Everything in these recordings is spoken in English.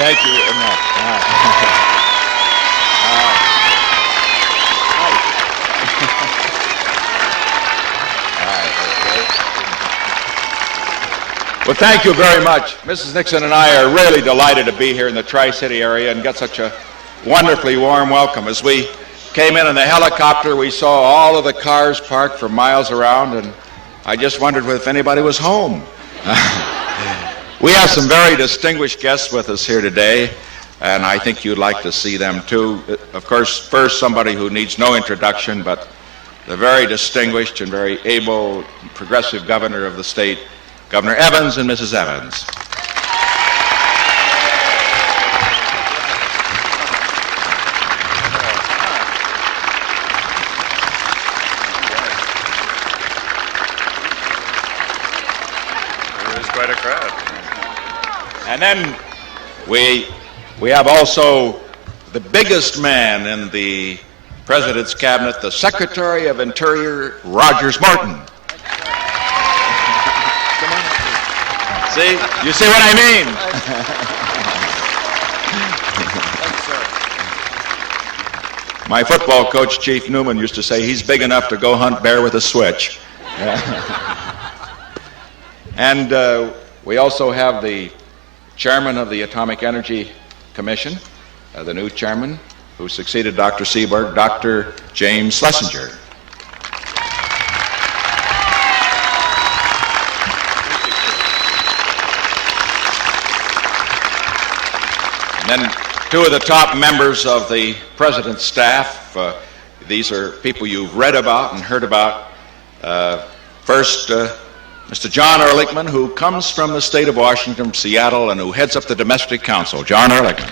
Thank you very much. Well, thank you very much. Mrs. Nixon and I are really delighted to be here in the Tri-City area and get such a wonderfully warm welcome. As we came in the helicopter, we saw all of the cars parked for miles around, and I just wondered if anybody was home. We have some very distinguished guests with us here today, and I think you'd like to see them too. Of course, first, somebody who needs no introduction, but the very distinguished and very able progressive governor of the state, Governor Evans and Mrs. Evans. There is quite a crowd. And then we have also the biggest man in the President's cabinet, the Secretary of Interior, Rogers Morton. See? You see what I mean? My football coach, Chief Newman, used to say he's big enough to go hunt bear with a switch. And we also have the chairman of the Atomic Energy Commission, the new chairman, who succeeded Dr. Seaborg, Dr. James Schlesinger. And then two of the top members of the President's staff. These are people you've read about and heard about. First, Mr. John Ehrlichman, who comes from the state of Washington, from Seattle, and who heads up the Domestic Council. John Ehrlichman.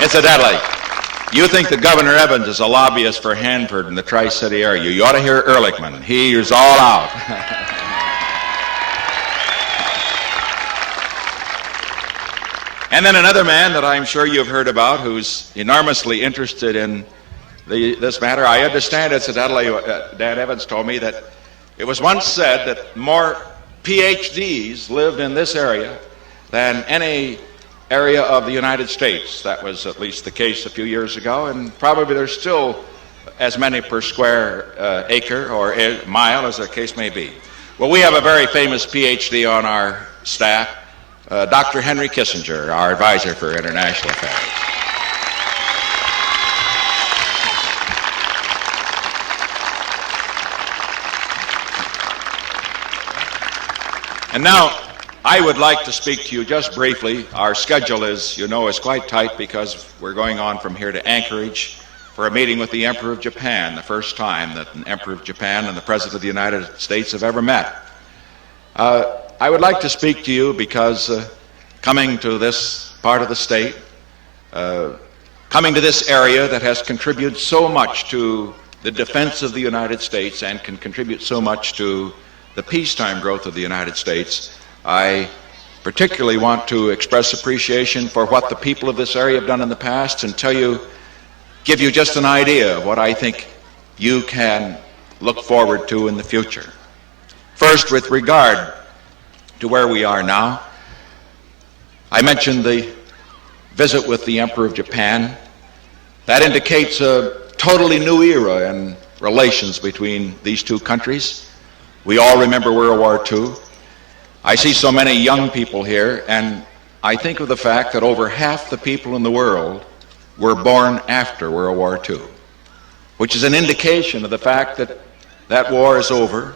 Incidentally, you think that Governor Evans is a lobbyist for Hanford in the Tri-City area. You ought to hear Ehrlichman. He is all out. And then another man that I'm sure you've heard about who's enormously interested in this matter. I understand, incidentally, Dan Evans told me that it was once said that more PhDs lived in this area than any area of the United States. That was at least the case a few years ago, and probably there's still as many per square acre or mile as the case may be. Well, we have a very famous PhD on our staff, Dr. Henry Kissinger, our advisor for international affairs. And now, I would like to speak to you just briefly. Our schedule is, you know, is quite tight because we're going on from here to Anchorage for a meeting with the Emperor of Japan, the first time that an Emperor of Japan and the President of the United States have ever met. I would like to speak to you because coming to this part of the state, coming to this area that has contributed so much to the defense of the United States and can contribute so much to the peacetime growth of the United States, I particularly want to express appreciation for what the people of this area have done in the past and give you just an idea of what I think you can look forward to in the future. First, with regard to where we are now, I mentioned the visit with the Emperor of Japan. That indicates a totally new era in relations between these two countries. We all remember World War II. I see so many young people here, and I think of the fact that over half the people in the world were born after World War II, which is an indication of the fact that that war is over,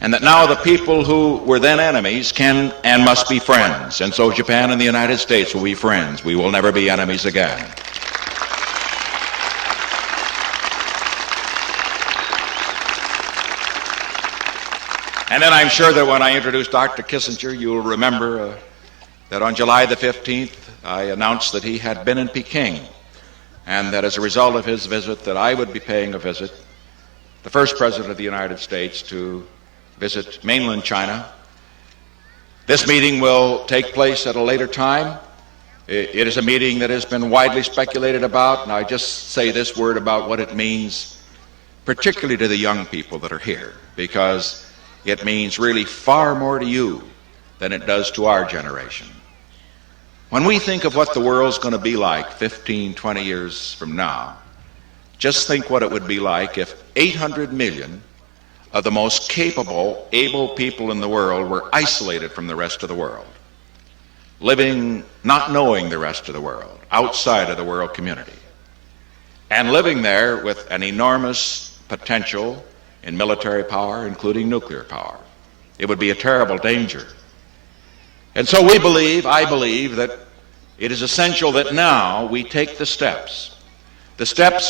and that now the people who were then enemies can and must be friends. And so Japan and the United States will be friends. We will never be enemies again. And then I'm sure that when I introduce Dr. Kissinger, you'll remember that on July the 15th, I announced that he had been in Peking, and that as a result of his visit, that I would be paying a visit, the first President of the United States to visit mainland China. This meeting will take place at a later time. It is a meeting that has been widely speculated about, and I just say this word about what it means, particularly to the young people that are here, because it means really far more to you than it does to our generation. When we think of what the world's going to be like 15, 20 years from now, just think what it would be like if 800 million of the most capable, able people in the world were isolated from the rest of the world, living not knowing the rest of the world, outside of the world community, and living there with an enormous potential in military power, including nuclear power. It would be a terrible danger. And so I believe that it is essential that now we take the steps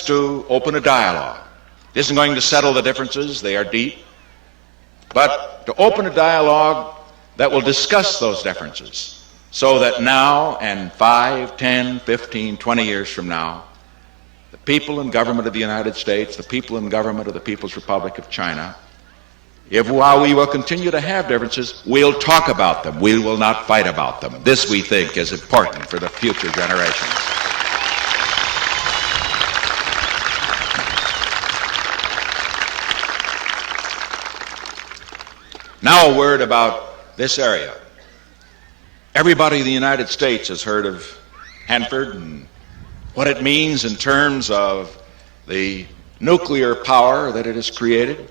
to open a dialogue. It isn't going to settle the differences, they are deep, but to open a dialogue that will discuss those differences so that now and 5, 10, 15, 20 years from now, the people and government of the United States, the people and government of the People's Republic of China, while we will continue to have differences, we'll talk about them. We will not fight about them. This, we think, is important for the future generations. Now a word about this area. Everybody in the United States has heard of Hanford and what it means in terms of the nuclear power that it has created.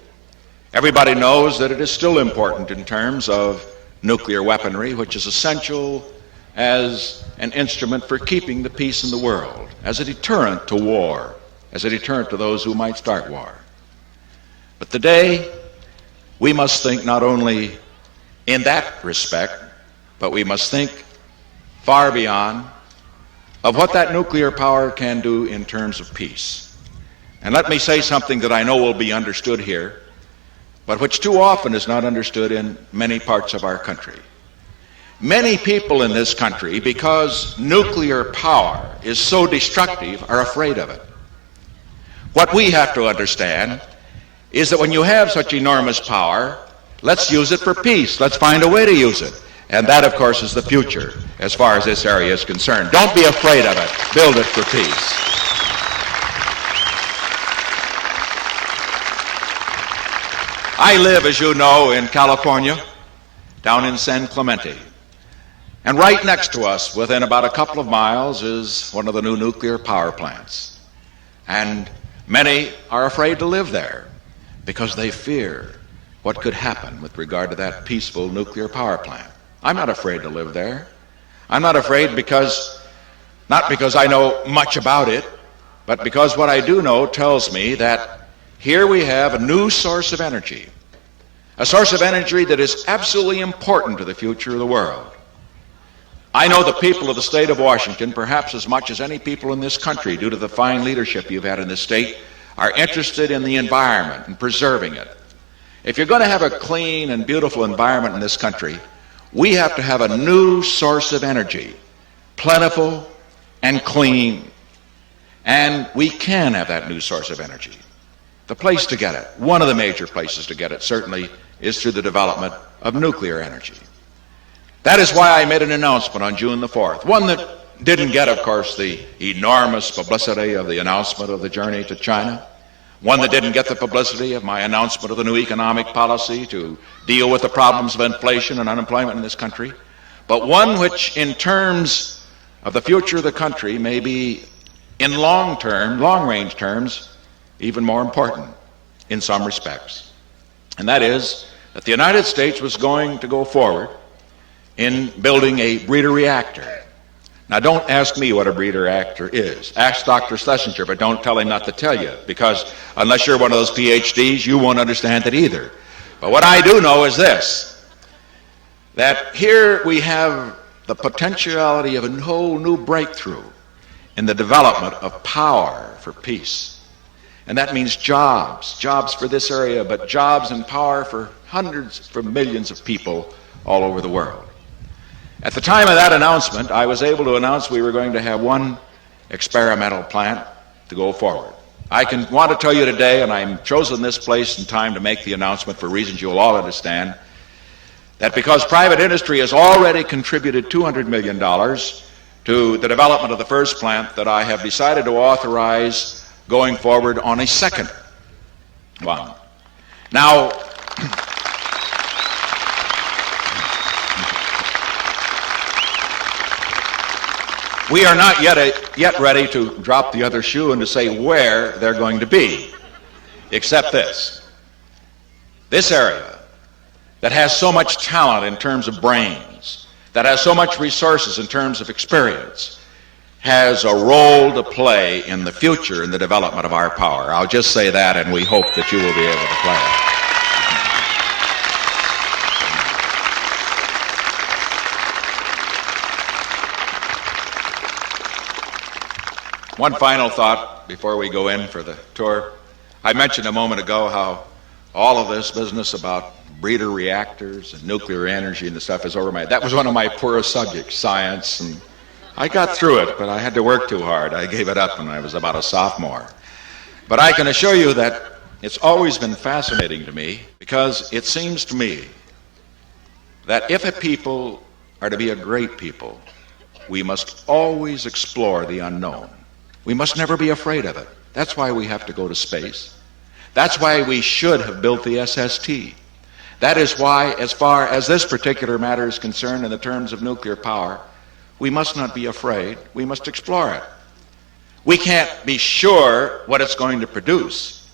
Everybody knows that it is still important in terms of nuclear weaponry, which is essential as an instrument for keeping the peace in the world, as a deterrent to war, as a deterrent to those who might start war. But today, we must think not only in that respect, but we must think far beyond of what that nuclear power can do in terms of peace. And let me say something that I know will be understood here, but which too often is not understood in many parts of our country. Many people in this country, because nuclear power is so destructive, are afraid of it. What we have to understand is that when you have such enormous power, let's use it for peace. Let's find a way to use it. And that, of course, is the future as far as this area is concerned. Don't be afraid of it. Build it for peace. I live, as you know, in California, down in San Clemente. And right next to us, within about a couple of miles, is one of the new nuclear power plants. And many are afraid to live there because they fear what could happen with regard to that peaceful nuclear power plant. I'm not afraid to live there. I'm not afraid not because I know much about it, but because what I do know tells me that here we have a new source of energy, a source of energy that is absolutely important to the future of the world. I know the people of the state of Washington, perhaps as much as any people in this country, due to the fine leadership you've had in this state, are interested in the environment and preserving it. If you're going to have a clean and beautiful environment in this country, we have to have a new source of energy, plentiful and clean. And we can have that new source of energy. The place to get it, one of the major places to get it, certainly, is through the development of nuclear energy. That is why I made an announcement on June the 4th, one that didn't get, of course, the enormous publicity of the announcement of the journey to China, one that didn't get the publicity of my announcement of the new economic policy to deal with the problems of inflation and unemployment in this country, but one which, in terms of the future of the country, may be in long-range terms, even more important in some respects. And that is that the United States was going to go forward in building a breeder reactor. Now, don't ask me what a breeder reactor is. Ask Dr. Schlesinger, but don't tell him not to tell you, because unless you're one of those PhDs, you won't understand it either. But what I do know is this, that here we have the potentiality of a whole new breakthrough in the development of power for peace. And that means jobs for this area, but jobs and power for millions of people all over the world. At the time of that announcement, I was able to announce we were going to have one experimental plant to go forward. I want to tell you today, and I'm chosen this place and time to make the announcement for reasons you'll all understand, that because private industry has already contributed $200 million to the development of the first plant, that I have decided to authorize going forward on a second one. Now, We are not yet ready to drop the other shoe and to say where they're going to be, except this. This area that has so much talent in terms of brains, that has so much resources in terms of experience, has a role to play in the future in the development of our power. I'll just say that, and we hope that you will be able to play it. One final thought before we go in for the tour. I mentioned a moment ago how all of this business about breeder reactors and nuclear energy and the stuff is over my head. That was one of my poorest subjects, science, and I got through it, but I had to work too hard. I gave it up when I was about a sophomore. But I can assure you that it's always been fascinating to me, because it seems to me that if a people are to be a great people, we must always explore the unknown. We must never be afraid of it. That's why we have to go to space. That's why we should have built the SST. That is why, as far as this particular matter is concerned in the terms of nuclear power, we must not be afraid. We must explore it. We can't be sure what it's going to produce.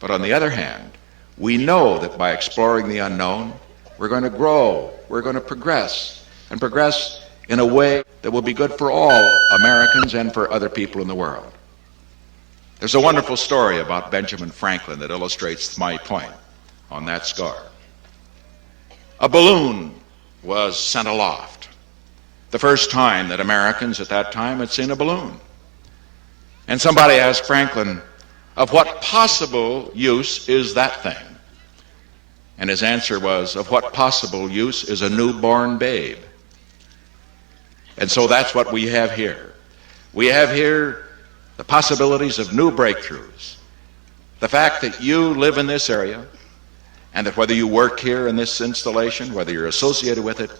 But on the other hand, we know that by exploring the unknown, we're going to grow, we're going to progress, and progress in a way that will be good for all Americans and for other people in the world. There's a wonderful story about Benjamin Franklin that illustrates my point on that score. A balloon was sent aloft. The first time that Americans at that time had seen a balloon. And somebody asked Franklin, of what possible use is that thing? And his answer was, of what possible use is a newborn babe? And so that's what we have here. We have here the possibilities of new breakthroughs. The fact that you live in this area, and that whether you work here in this installation, whether you're associated with it,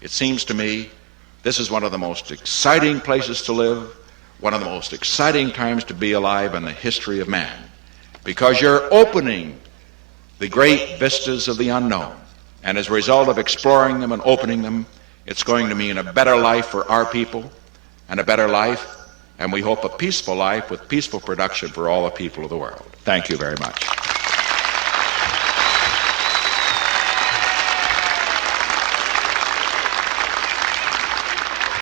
it seems to me this is one of the most exciting places to live, one of the most exciting times to be alive in the history of man, because you're opening the great vistas of the unknown. And as a result of exploring them and opening them, it's going to mean a better life for our people, and a better life, and we hope a peaceful life with peaceful production for all the people of the world. Thank you very much.